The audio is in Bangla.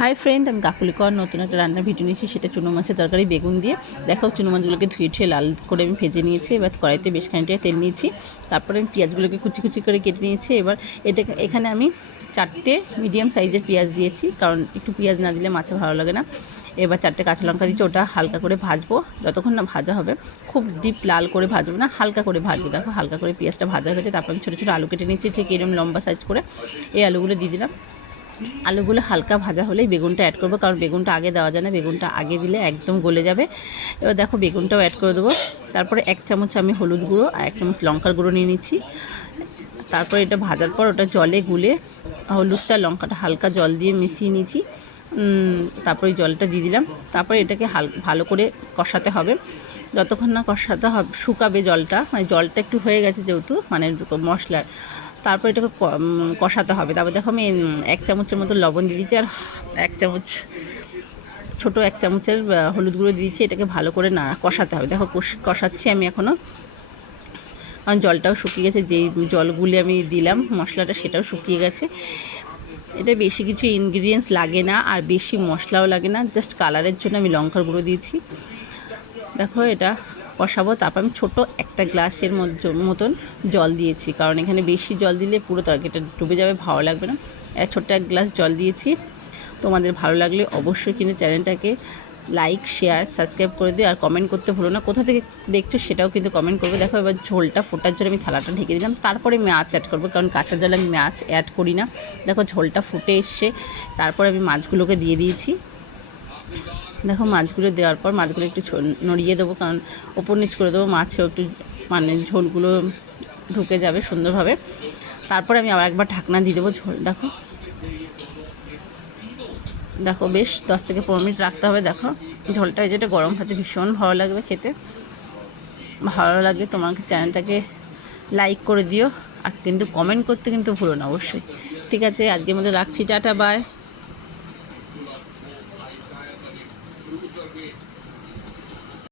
হাই ফ্রেন্ড আমি কাকুলিকর নতুন একটা রান্নার ভিডিও নিয়েছি, সেটা চুনো মাছের তরকারি, বেগুন দিয়ে। দেখো, চুনো মাছগুলোকে ধুয়ে ঠুয়ে লাল করে আমি ভেজে নিয়েছি, এবার কড়াইতে বেশ খানিকটা তেল নিয়েছি। তারপরে আমি পেঁয়াজগুলোকে কুচি কুচি করে কেটে নিয়েছি, এবার এটা এখানে আমি চারটে মিডিয়াম সাইজের পেঁয়াজ দিয়েছি, কারণ একটু পেঁয়াজ না দিলে মাছে ভালো লাগে না। এবার চারটে কাঁচা লঙ্কা দিচ্ছি ওটা হালকা করে ভাজবো, যতক্ষণ না ভাজা হবে। খুব ডিপ লাল করে ভাজবো না, হালকা করে ভাজবো। দেখো, হালকা করে পেঁয়াজটা ভাজা হয়ে গেছে, তারপর আমি ছোটো ছোটো আলু কেটে নিচ্ছি ঠিক এরকম লম্বা সাইজ করে। এই আলুগুলো দিয়ে দিলাম। আলুগুলো হালকা ভাজা হলেই বেগুনটা অ্যাড করব, কারণ বেগুনটা আগে দেওয়া যায় না, বেগুনটা আগে দিলে একদম গলে যাবে। এবার দেখো বেগুনটাও অ্যাড করে দেবো। তারপরে এক চামচ আমি হলুদ গুঁড়ো আর এক চামচ লঙ্কার গুঁড়ো নিয়ে নিচ্ছি। তারপর এটা ভাজার পর ওটা জলে গুলে হলুদটা, লঙ্কাটা হালকা জল দিয়ে মিশিয়ে নিয়েছি। তারপরে জলটা দিয়ে দিলাম। তারপরে এটাকে হাল, ভালো করে কষাতে হবে। যতক্ষণ না কষাতে হবে, শুকাবে জলটা মানে জলটা একটু হয়ে গেছে যেহেতু মানে মশলার। তারপর এটাকে কষাতে হবে। তারপর দেখো আমি এক চামচের মতো লবণ দিয়ে দিচ্ছি আর এক চামচ, ছোটো এক চামচের হলুদ গুঁড়ো দিয়েছি। এটাকে ভালো করে না, কষাতে হবে। দেখো কষ- কষাচ্ছি আমি এখনও কারণ জলটাও শুকিয়ে গেছে, যেই জলগুলি আমি দিলাম মশলাটা, সেটাও শুকিয়ে গেছে। এটা বেশি কিছু ইনগ্রিডিয়েন্টস লাগে না, আর বেশি মশলাও লাগে না। জাস্ট কালারের জন্য আমি লঙ্কার গুঁড়ো দিয়েছি। দেখো এটা কষাবো তারপর আমি ছোটো একটা গ্লাসের মতন জল দিয়েছি। কারণ এখানে বেশি জল দিলে পুরো তরকারিটা ডুবে যাবে, ভালো লাগবে না। এক ছোট্ট এক গ্লাস জল দিয়েছি। তোমাদের ভালো লাগলে অবশ্যই কিন্তু চ্যানেলটাকে লাইক, শেয়ার, সাবস্ক্রাইব করে দিও। আর কমেন্ট করতে ভুলো না। কোথা থেকে দেখছ সেটাও কিন্তু কমেন্ট করবে। দেখো এবার ঝোলটা, ফোটার জন্য আমি থালাটা ঢেকে দিলাম। তারপরে মাছ অ্যাড করব। কারণ কাঁচা জলে আমি মাছ অ্যাড করি না। দেখো ঝোলটা ফুটে এসছে। তারপরে আমি মাছগুলোকে দিয়ে দিয়েছি। দেখো, মাছগুলো দেওয়ার পর মাছগুলো একটু নড়িয়ে দেবো, কারণ ওপর নিচ করে দেবো মাছেও একটু মানে ঝোলগুলো ঢুকে যাবে সুন্দরভাবে। তারপরে আমি আবার একবার ঢাকনা দিয়ে দেবো ঝোল, দেখো। দেখো, বেশ দশ থেকে পনেরো মিনিট রাখতে হবে, দেখো। ঝোলটা যেটা গরম ভাতে ভীষণ ভালো লাগবে খেতে। ভালো লাগে তোমাকে চ্যানেলটাকে লাইক করে দিও, আর কিন্তু কমেন্ট করতে কিন্তু ভুলো না, অবশ্যই। ঠিক আছে, আজকের মধ্যে রাখছি, টাটা বাই गुरुचर में